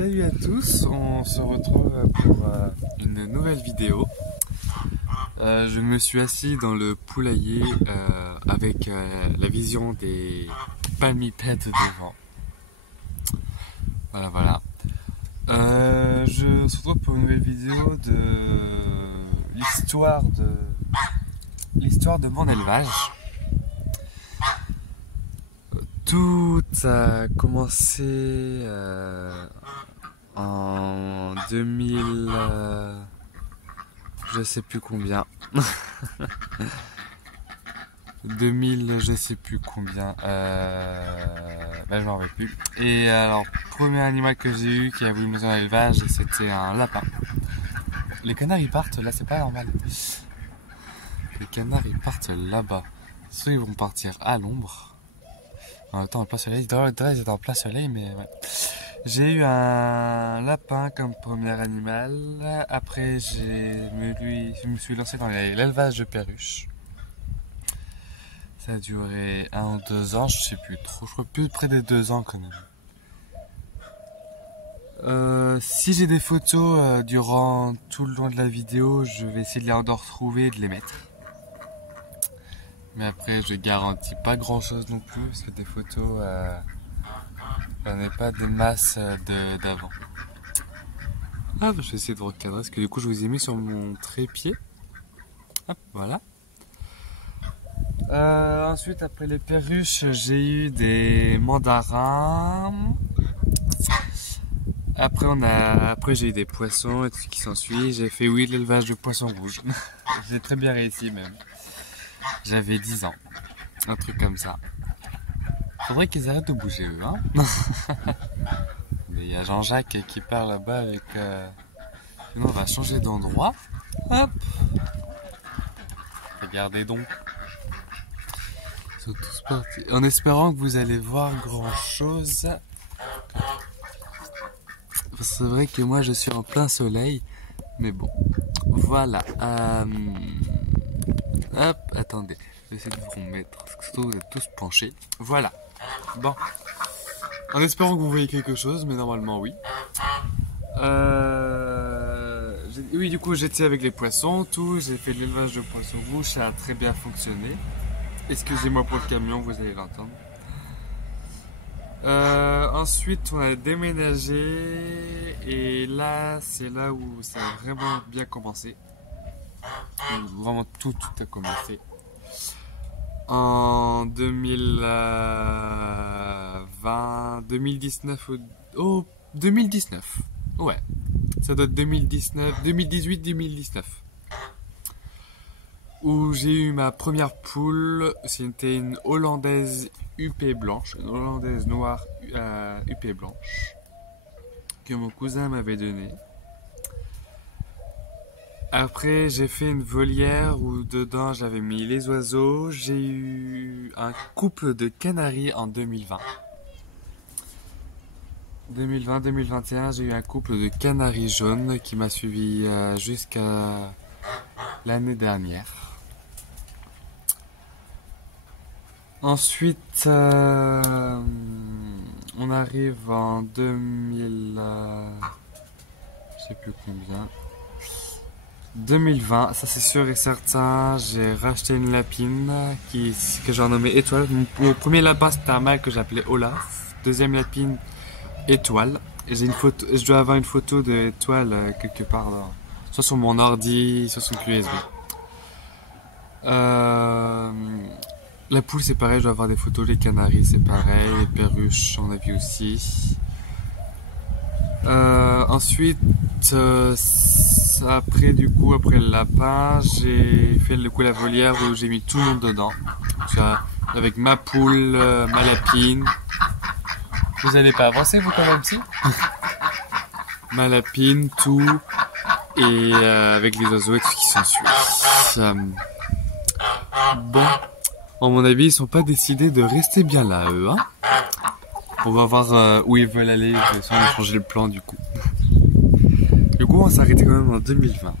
Salut à tous, on se retrouve pour une nouvelle vidéo. Je me suis assis dans le poulailler avec la vision des palmipèdes devant. Voilà. Je se retrouve pour une nouvelle vidéo de l'histoire de mon élevage. Tout a commencé en 2000, je sais plus combien. 2000, je sais plus combien. Je m'en rappelle plus. Et alors, premier animal que j'ai eu qui a voulu me faire l'élevage, c'était un lapin. Les canards ils partent là, c'est pas normal. Les canards ils partent là-bas. Soit ils vont partir à l'ombre. En même temps, en plein soleil, ils étaient en plein soleil, mais ouais. J'ai eu un lapin comme premier animal. Après, je me suis lancé dans l'élevage de perruches. Ça a duré 1 ou 2 ans, je sais plus trop. Je crois plus près des 2 ans quand même. Si j'ai des photos durant tout le long de la vidéo, je vais essayer de les retrouver et de les mettre. Mais après, je garantis pas grand chose non plus, parce que des photos, j'en ai pas des masses d'avant. Ah, je vais essayer de recadrer, parce que du coup, je vous ai mis sur mon trépied. Hop, voilà. Ensuite, après les perruches, j'ai eu des mandarins. Après, j'ai eu des poissons et tout ce qui s'ensuit. J'ai fait, oui, l'élevage de poissons rouges. J'ai très bien réussi même. J'avais 10 ans, un truc comme ça. Faudrait qu'ils arrêtent de bouger eux, hein. Mais il y a Jean-Jacques qui part là-bas avec... Sinon on va changer d'endroit. Hop. Regardez donc. Ils sont tous partis. En espérant que vous allez voir grand chose. C'est vrai que moi je suis en plein soleil. Mais bon. Voilà. Hop, attendez, je vais essayer de vous remettre, parce que surtout vous êtes tous penchés. Voilà, bon. En espérant que vous voyez quelque chose, mais normalement oui. Oui, du coup j'étais avec les poissons, j'ai fait de l'élevage de poissons rouges, ça a très bien fonctionné. Excusez-moi pour le camion, vous allez l'entendre. Ensuite on a déménagé, et là c'est là où ça a vraiment bien commencé. Vraiment tout a commencé en 2020, 2019 oh 2019, ouais, ça doit être 2019, 2018-2019 où j'ai eu ma première poule. C'était une hollandaise UP blanche, une hollandaise noire UP blanche que mon cousin m'avait donnée. Après, j'ai fait une volière où dedans j'avais mis les oiseaux. J'ai eu un couple de canaris en 2020. 2020-2021, j'ai eu un couple de canaris jaunes qui m'a suivi jusqu'à l'année dernière. Ensuite, on arrive en 2000... je sais plus combien... 2020, ça c'est sûr et certain. J'ai racheté une lapine que j'ai renommée Étoile. Mon premier lapin c'était un mâle que j'appelais Olaf. Deuxième lapine, Étoile. Et j'ai une photo, je dois avoir une photo de Étoile quelque part là. Soit sur mon ordi, soit sur le clé USB. La poule c'est pareil, je dois avoir des photos. Les canaris c'est pareil. Les perruches j'en ai vu aussi. Ensuite, après le lapin, j'ai fait la volière où j'ai mis tout le monde dedans. Avec ma poule, ma lapine. Vous allez pas avancer vous quand même si? Ma lapine, tout. Et avec les oiseaux et tout ce qui s'ensuit. Bon, à mon avis, ils sont pas décidés de rester bien là, eux, hein. On va voir où ils veulent aller, je vais changer le plan du coup. Du coup, on s'est arrêté quand même en 2020.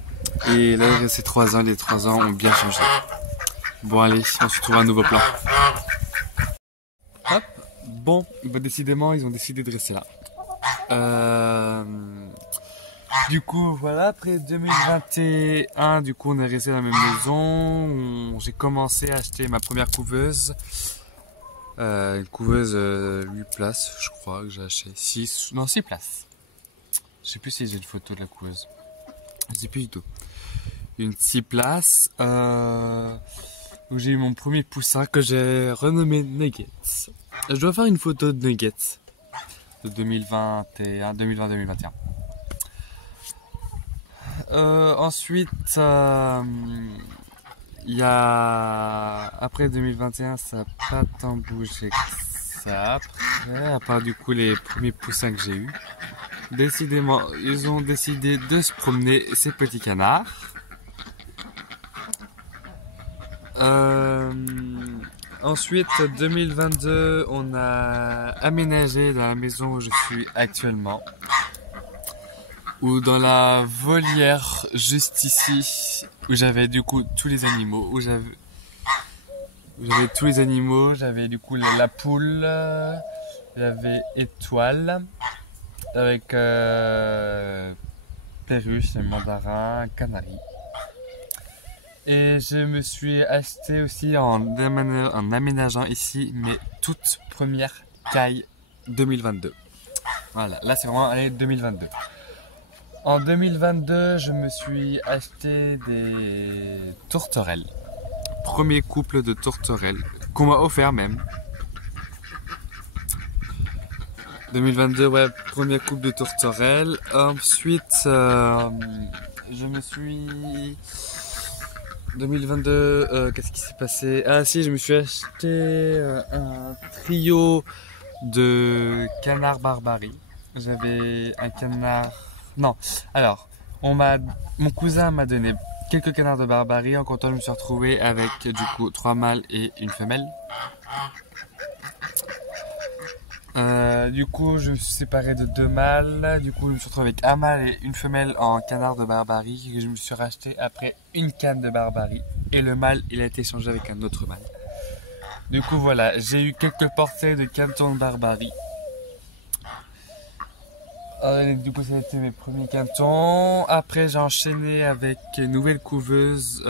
Et là, il restait 3 ans, les 3 ans ont bien changé. Bon, allez, on se retrouve un nouveau plan. Hop, bon, bah, décidément, ils ont décidé de rester là. Du coup, voilà, après 2021, du coup, on est resté dans la même maison. J'ai commencé à acheter ma première couveuse. Une couveuse 8 places, je crois que j'ai acheté. 6, non, 6 places. Je sais plus si j'ai une photo de la couveuse. Je sais plus du tout. Une 6 places, où j'ai eu mon premier poussin que j'ai renommé Nuggets. Je dois faire une photo de Nuggets de 2020-2021. Ensuite, il y a après 2021, ça n'a pas tant bougé que ça. Après, à part du coup les premiers poussins que j'ai eus. Décidément, ils ont décidé de se promener, ces petits canards. Ensuite, 2022, on a aménagé dans la maison où je suis actuellement. Ou dans la volière juste ici, où j'avais du coup tous les animaux, où j'avais tous les animaux, j'avais du coup la poule, j'avais étoile, avec perruche, mandarin, canari. Et je me suis acheté aussi en aménageant ici mes toutes premières cailles 2022. Voilà, là c'est vraiment l'année 2022. En 2022, je me suis acheté des tourterelles. Premier couple de tourterelles qu'on m'a offert même. 2022, ouais, premier couple de tourterelles. Ensuite, je me suis... 2022, qu'est-ce qui s'est passé? Ah si, je me suis acheté un trio de canards barbarie. J'avais un canard... Non, alors, mon cousin m'a donné quelques canards de barbarie. En comptant, je me suis retrouvé avec du coup 3 mâles et une femelle. Du coup, je me suis séparé de 2 mâles. Du coup, je me suis retrouvé avec un mâle et une femelle en canard de barbarie que je me suis racheté après une canne de barbarie. Et le mâle, il a été échangé avec un autre mâle. Du coup, voilà, j'ai eu quelques portées de cantons de barbarie. Du coup, ça a été mes premiers cantons. Après, j'ai enchaîné avec une nouvelle couveuse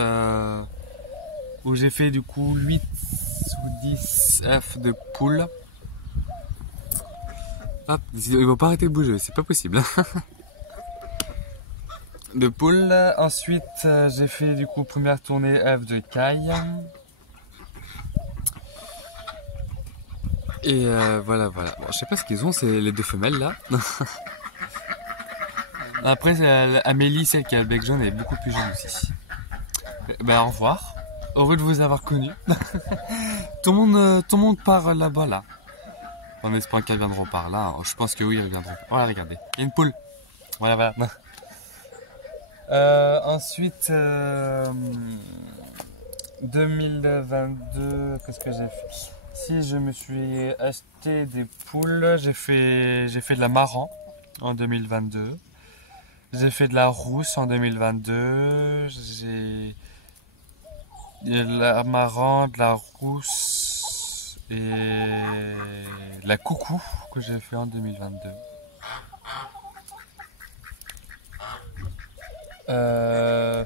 où j'ai fait du coup 8 ou 10 œufs de poule. Hop, ils vont pas arrêter de bouger, c'est pas possible. De poule. Ensuite, j'ai fait du coup première tournée œufs de caille. Et voilà. Bon, je sais pas ce qu'ils ont, c'est les 2 femelles là. Après, Amélie, celle qui a le bec jaune, elle est beaucoup plus jeune aussi. Ben, au revoir. Heureux de vous avoir connu. tout le monde part là-bas là. En espérant qu'elles viendront par là. Je pense que oui, elles viendront. Voilà, regardez. Il y a une poule. Voilà. Ensuite, 2022, qu'est-ce que j'ai fait? Si, je me suis acheté des poules. J'ai fait de la marran en 2022. J'ai fait de la rousse en 2022. J'ai de la marran, de la rousse et de la coucou que j'ai fait en 2022.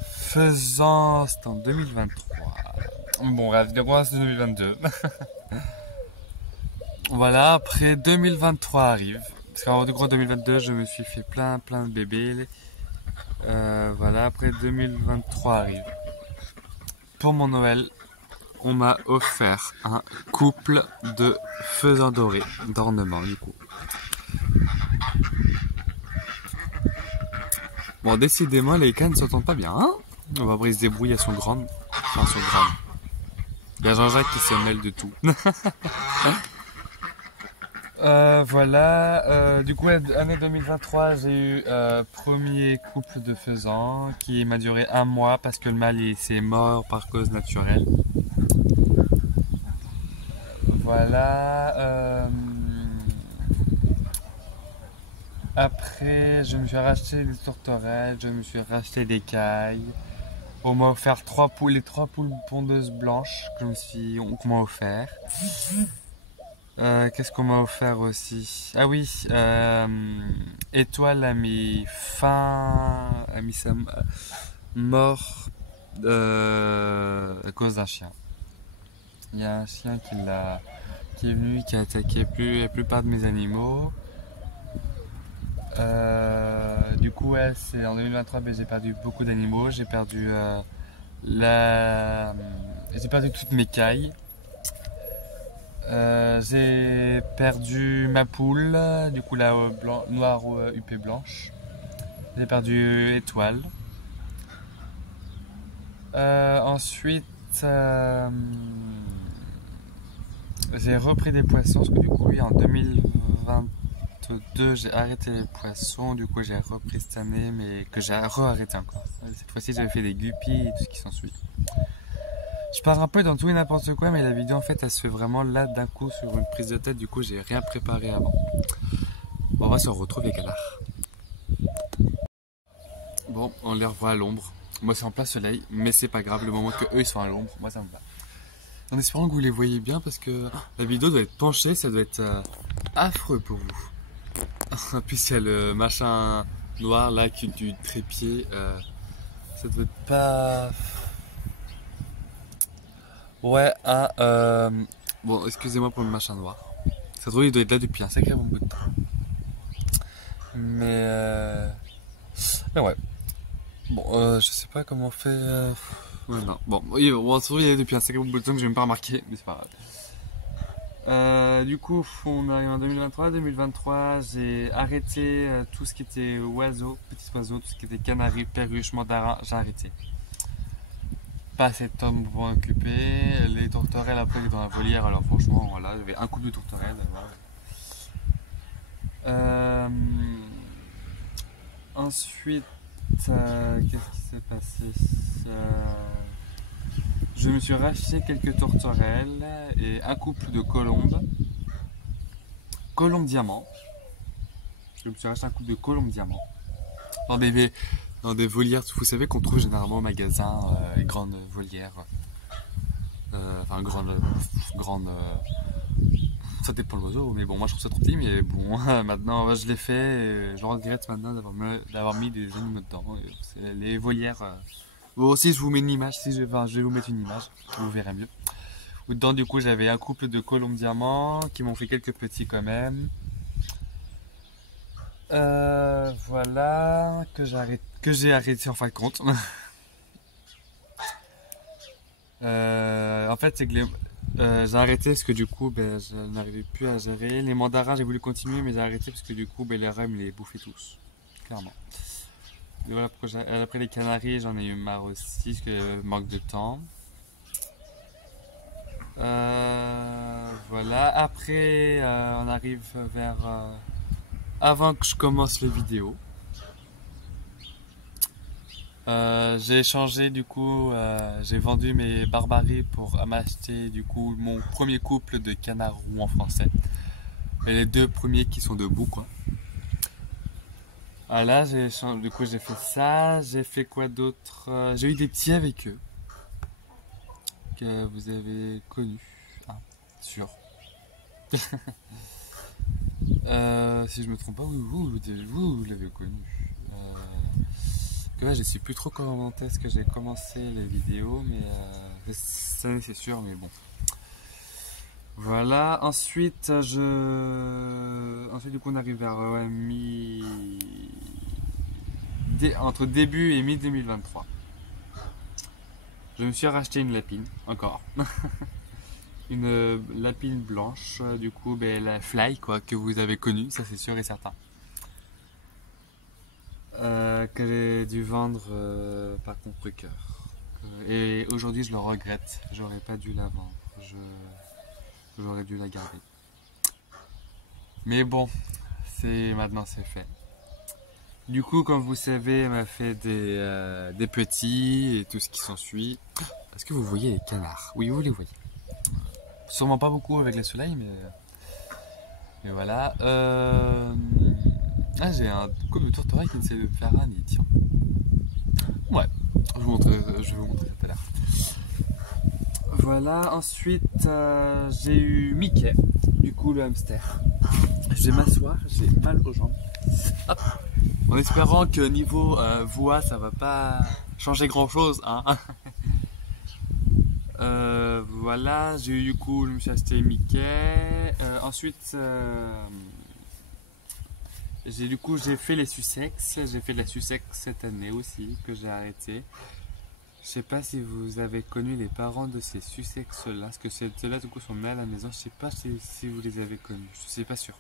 Faisant, c'était en 2023. Bon, bref, c'est 2022. Voilà, après 2023 arrive. Parce qu'en gros 2022, je me suis fait plein de bébés. Voilà, après 2023 arrive. Pour mon Noël, on m'a offert un couple de faisans dorés, d'ornement du coup. Bon, décidément, les cannes ne s'entendent pas bien, hein? On va voir, ils se débrouillent, elles sont grandes. Enfin, elles sont grandes. Il y a Jean-Jacques qui se mêle de tout. Voilà, du coup, année 2023, j'ai eu premier couple de faisans qui m'a duré 1 mois parce que le mâle s'est mort par cause naturelle. Voilà. Après, je me suis racheté des tourterelles, je me suis racheté des cailles. On m'a offert les 3 poules pondeuses blanches qu'on m'a offert. Qu'est-ce qu'on m'a offert aussi? Ah oui, Étoile a mis sa mort à cause d'un chien. Il y a un chien qui est venu, qui a attaqué la plupart de mes animaux. Du coup, ouais, c'est en 2023, ben, j'ai perdu beaucoup d'animaux. J'ai perdu j'ai perdu toutes mes cailles. J'ai perdu ma poule, du coup la noire UP blanche. J'ai perdu Étoile. Ensuite, j'ai repris des poissons parce que du coup, oui, en 2022, j'ai arrêté les poissons. Du coup, j'ai repris cette année, mais que j'ai re-arrêté encore. Cette fois-ci, j'avais fait des guppies et tout ce qui s'ensuit. Je pars un peu dans tout et n'importe quoi, mais la vidéo en fait elle se fait vraiment là d'un coup sur une prise de tête, du coup j'ai rien préparé avant. Bon, on va se retrouver les canards. Bon, on les revoit à l'ombre. Moi c'est en plein soleil, mais c'est pas grave, le moment que eux ils sont à l'ombre, moi ça me va. En espérant que vous les voyez bien parce que la vidéo doit être penchée, ça doit être affreux pour vous. Puis il y a le machin noir là qui du trépied, ça doit être pas... Ouais, bon, excusez-moi pour le machin noir. Ça se trouve, il doit être là depuis un sacré bon bout de temps. Mais ouais. Bon, je sais pas comment on fait. Ouais, non. Bon, on se trouve, il est là depuis un sacré bon bout de temps que j'ai même pas remarqué, mais c'est pas grave. Du coup, on arrive en 2023. 2023, j'ai arrêté tout ce qui était oiseaux, petits oiseaux, tout ce qui était canaris, perruches, mandarins, j'ai arrêté. Pas assez de temps pour m'en occuper. Les tourterelles après dans la volière, alors franchement voilà, j'avais un couple de tourterelles. Ensuite, qu'est-ce qui s'est passé? Je me suis racheté quelques tourterelles et un couple de colombes. Colombes diamants. Je me suis racheté un couple de colombes diamants. Dans des volières, vous savez qu'on trouve généralement au magasin, les grandes volières. Enfin, grande. Ça dépend de l'oiseau, mais bon, moi je trouve ça trop petit, mais bon, maintenant je l'ai fait et je regrette maintenant d'avoir mis des animaux dedans. C'est les volières. Bon, aussi, je vous mets une image, je vais vous mettre une image, vous verrez mieux. Dedans, du coup, j'avais un couple de colombes diamants qui m'ont fait quelques petits quand même. Voilà, que j'ai arrêté en fin de compte. En fait, c'est que j'ai arrêté parce que du coup, ben, je n'arrivais plus à gérer. Les mandarins, j'ai voulu continuer, mais j'ai arrêté parce que du coup, ben, les rats me les bouffaient tous. Clairement. Et voilà pourquoi après les canaris, j'en ai eu marre aussi, parce que manque de temps. Voilà. Après, on arrive vers... avant que je commence les vidéos. J'ai échangé du coup, j'ai vendu mes barbaries pour m'acheter du coup mon premier couple de canards roux en français. Et les deux premiers qui sont debout quoi. Là du coup j'ai fait ça, j'ai fait quoi d'autre? J'ai eu des petits avec eux que vous avez connus, ah, sûr. Si je me trompe pas, vous l'avez connu. Ouais, je sais plus trop comment est-ce que j'ai commencé les vidéos, mais ça c'est sûr, mais bon. Voilà, ensuite du coup on arrive vers entre début et mi-2023. Je me suis racheté une lapine, encore. Une lapine blanche, du coup ben, la fly quoi, que vous avez connue, ça c'est sûr et certain. Que j'ai dû vendre par contre-cœur. Et aujourd'hui je le regrette, j'aurais pas dû la vendre, j'aurais dû la garder. Mais bon, maintenant c'est fait. Du coup, comme vous savez, elle m'a fait des petits et tout ce qui s'ensuit. Est-ce que vous voyez les canards? Oui, vous les voyez. Sûrement pas beaucoup avec le soleil, mais voilà. Ah, j'ai un couple de tourterelles qui essaie de me faire un nid, tiens. Ouais, je vais vous montrer ça tout à l'heure. Voilà, ensuite j'ai eu Mickey. Du coup, le hamster. Je vais m'asseoir, j'ai mal aux jambes. Hop. En espérant que niveau voix, ça va pas changer grand chose, hein. Voilà, j'ai eu du coup, je me suis acheté Mickey. Ensuite, j'ai fait les Sussex. J'ai fait de la Sussex cette année aussi, que j'ai arrêté. Je sais pas si vous avez connu les parents de ces Sussex là, parce que ceux-là du coup sont nés à la maison. Je sais pas si vous les avez connus, je suis pas sûr.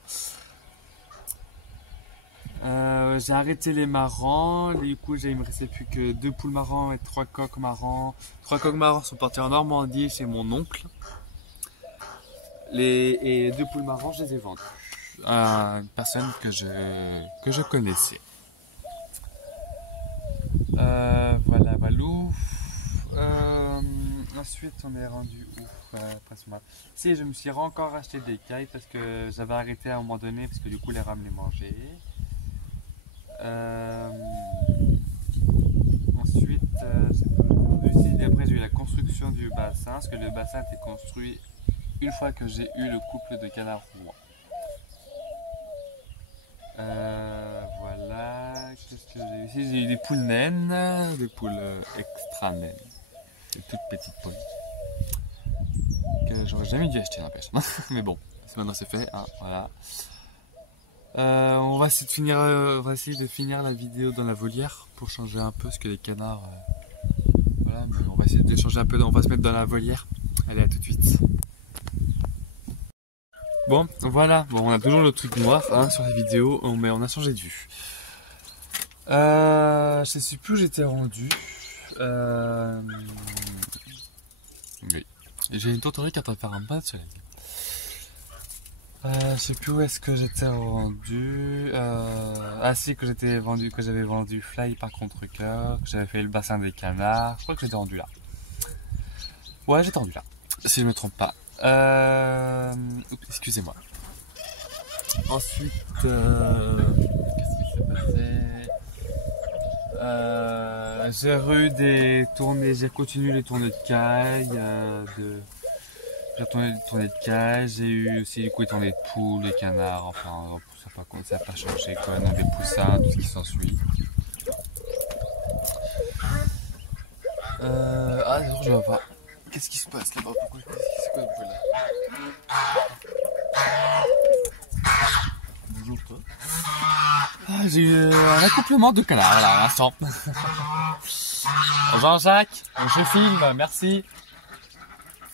J'ai arrêté les marrans, du coup il me restait plus que 2 poules marrans et 3 coqs marrans. 3 coqs marrans sont partis en Normandie chez mon oncle. Et 2 poules marrans je les ai vendues à une personne que je connaissais. Voilà, Valou. Ensuite, on est rendu où presque mal. Si, je me suis encore acheté des cailles parce que j'avais arrêté à un moment donné parce que du coup les rats me les mangeaient. Ensuite, après j'ai eu la construction du bassin parce que le bassin a été construit une fois que j'ai eu le couple de canards rois. Voilà, qu'est-ce que j'ai eu ici? J'ai eu des poules naines, des poules extra naines, des toutes petites poules que j'aurais jamais dû acheter, n'empêche. Mais bon, maintenant c'est fait, hein, voilà. On va essayer de finir la vidéo dans la volière pour changer un peu, parce que les canards, voilà, mais on va essayer de changer un peu, on va se mettre dans la volière. Allez, à tout de suite. Bon, voilà, bon, on a toujours le truc noir hein, sur la vidéo, mais on a changé de vue. Je sais plus où j'étais rendu. Oui. J'ai une tourterelle qui est en train de faire un bain de soleil. Je sais plus où est-ce que j'étais rendu. Ah si, que j'avais vendu Fly par contre-cœur, que j'avais fait le bassin des canards. Je crois que j'étais rendu là. Ouais, j'étais rendu là, si je me trompe pas. Excusez-moi. Ensuite, qu'est-ce qui s'est passé? J'ai continué les tournées de caille, j'ai tourné de caille, j'ai eu aussi du coup les tournées de poules, des canards, enfin ça n'a pas changé quoi, donc des poussins, tout ce qui s'ensuit. Ah non, je vois pas. Qu'est-ce qui se passe là-bas? Pourquoi? C'est quoi ce bruit là? Bonjour toi. Ah, j'ai eu un accouplement de canards là à l'instant. Jean-Jacques, je filme, merci.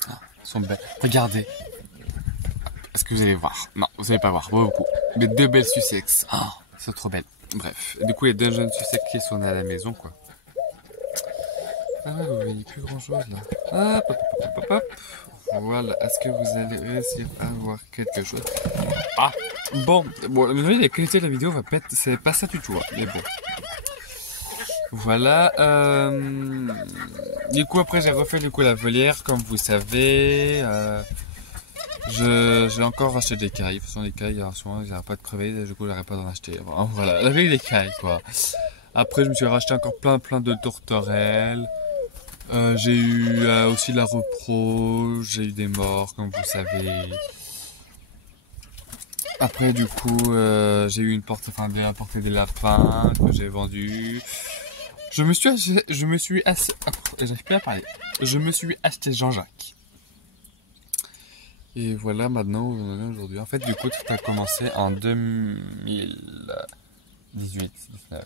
Ils sont belles. Regardez. Est-ce que vous allez voir? Non, vous allez pas voir, beaucoup. Mais 2 belles Sussex. Oh, c'est trop belles. Bref, du coup, les 2 jeunes Sussex qui sont nés à la maison, quoi. Ah ouais, vous voyez plus grand chose là. Hop, hop, hop, hop, hop. Voilà, est-ce que vous allez réussir à voir quelque chose? Ah, bon, la qualité de la vidéo va pas être, c'est pas ça du tout, hein, mais bon. Voilà, du coup après j'ai refait du coup la volière, comme vous savez. J'ai encore acheté des cailles. De toute façon, les cailles, en ce moment, j'arrête pas de crever, du coup, j'arrête pas d'en acheter. Voilà, avec les cailles, quoi. Après, je me suis racheté encore plein de tourterelles. J'ai eu aussi de la repro, j'ai eu des morts, comme vous savez. Après, du coup, j'ai eu la portée des lapins que j'ai vendu. Je me suis acheté Jean-Jacques. Et voilà maintenant où on en est aujourd'hui. En fait, du coup, tout a commencé en 2018, 19.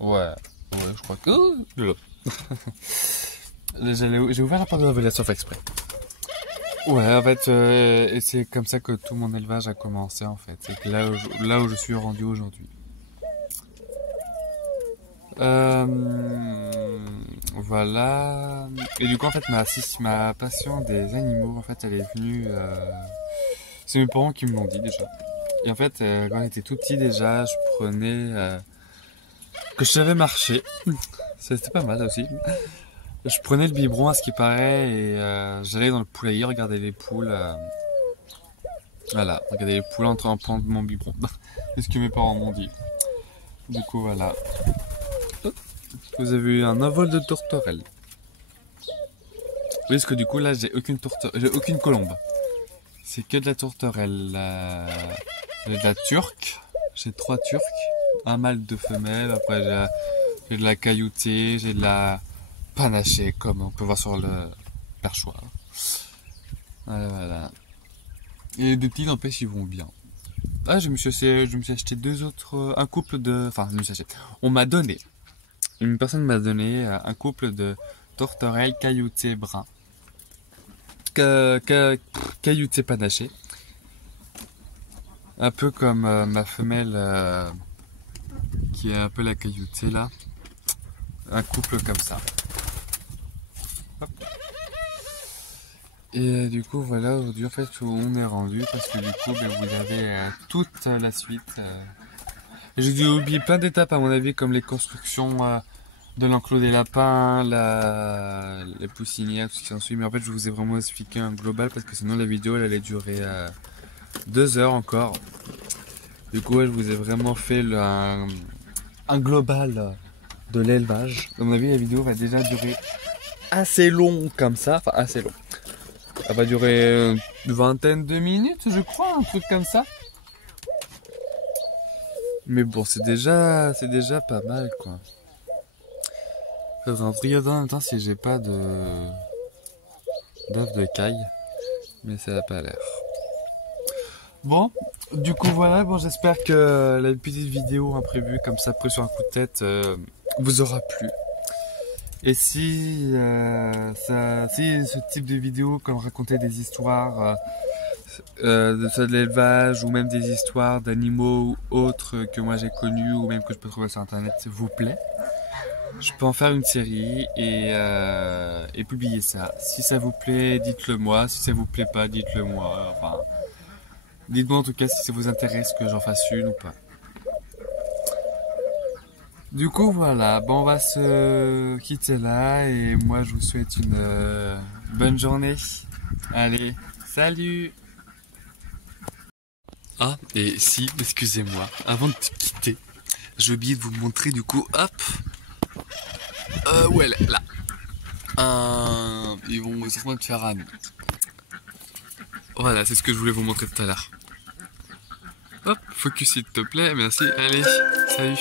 Ouais, je crois que... J'ai ouvert la porte de la volière sauf exprès. Ouais, en fait, et c'est comme ça que tout mon élevage a commencé, en fait. C'est là où je suis rendu aujourd'hui. Voilà. Et du coup, en fait, ma passion des animaux, en fait, elle est venue... C'est mes parents qui me l'ont dit, déjà. Et en fait, quand j'étais tout petit, déjà, je prenais... que je savais marcher. C'était pas mal, aussi. Je prenais le biberon, à ce qui paraît, et j'allais dans le poulailler regarder les poules. Voilà, regarder les poules en trempant de mon biberon. C'est ce que mes parents m'ont dit. Du coup, voilà. Vous avez eu un envol de tourterelle. Oui, parce que du coup, là, j'ai aucune colombe. c'est que de la tourterelle. J'ai de la turque, j'ai 3 turcs, un mâle, 2 femelles. Après j'ai de la cailloutée, j'ai de la panachée comme on peut voir sur le perchoir. Voilà, voilà. Et les 2 petits n'empêche ils vont bien. Ah, je me suis acheté 2 autres, un couple de, enfin je me suis acheté. On m'a donné, une personne m'a donné un couple de tourterelles cailloutées brun. Caillouté panaché. Un peu comme ma femelle qui est un peu la cailloutée là. Un couple comme ça. Hop. Et du coup voilà, aujourd'hui en fait on est rendu parce que du coup ben, vous avez toute la suite. J'ai dû oublier plein d'étapes à mon avis comme les constructions de l'enclos des lapins, les poussinières, tout ce qui s'ensuit. Mais en fait je vous ai vraiment expliqué un global parce que sinon la vidéo elle allait durer 2 heures encore. Du coup ouais, je vous ai vraiment fait un global de l'élevage. À mon avis la vidéo va déjà durer assez long comme ça, enfin assez long. Elle va durer une vingtaine de minutes je crois, un truc comme ça. Mais bon c'est déjà pas mal quoi. Faudra regarder en même temps si j'ai pas d'œuf de caille, mais ça n'a pas l'air. Bon, du coup voilà, bon j'espère que la petite vidéo imprévue comme ça prise sur un coup de tête vous aura plu. Et si ce type de vidéo comme raconter des histoires de l'élevage ou même des histoires d'animaux ou autres que moi j'ai connus ou même que je peux trouver sur internet vous plaît, je peux en faire une série et publier ça. Si ça vous plaît, dites-le moi. Si ça vous plaît pas, dites-le moi. Enfin, dites-moi en tout cas si ça vous intéresse que j'en fasse une ou pas. Du coup voilà, bon on va se quitter là et moi je vous souhaite une bonne journée. Allez, salut! Ah, et si, excusez-moi, avant de quitter, j'ai oublié de vous montrer du coup, hop! Ouais, là. Ils vont sûrement te faire un. Voilà, c'est ce que je voulais vous montrer tout à l'heure. Hop, focus s'il te plaît, merci. Allez, salut.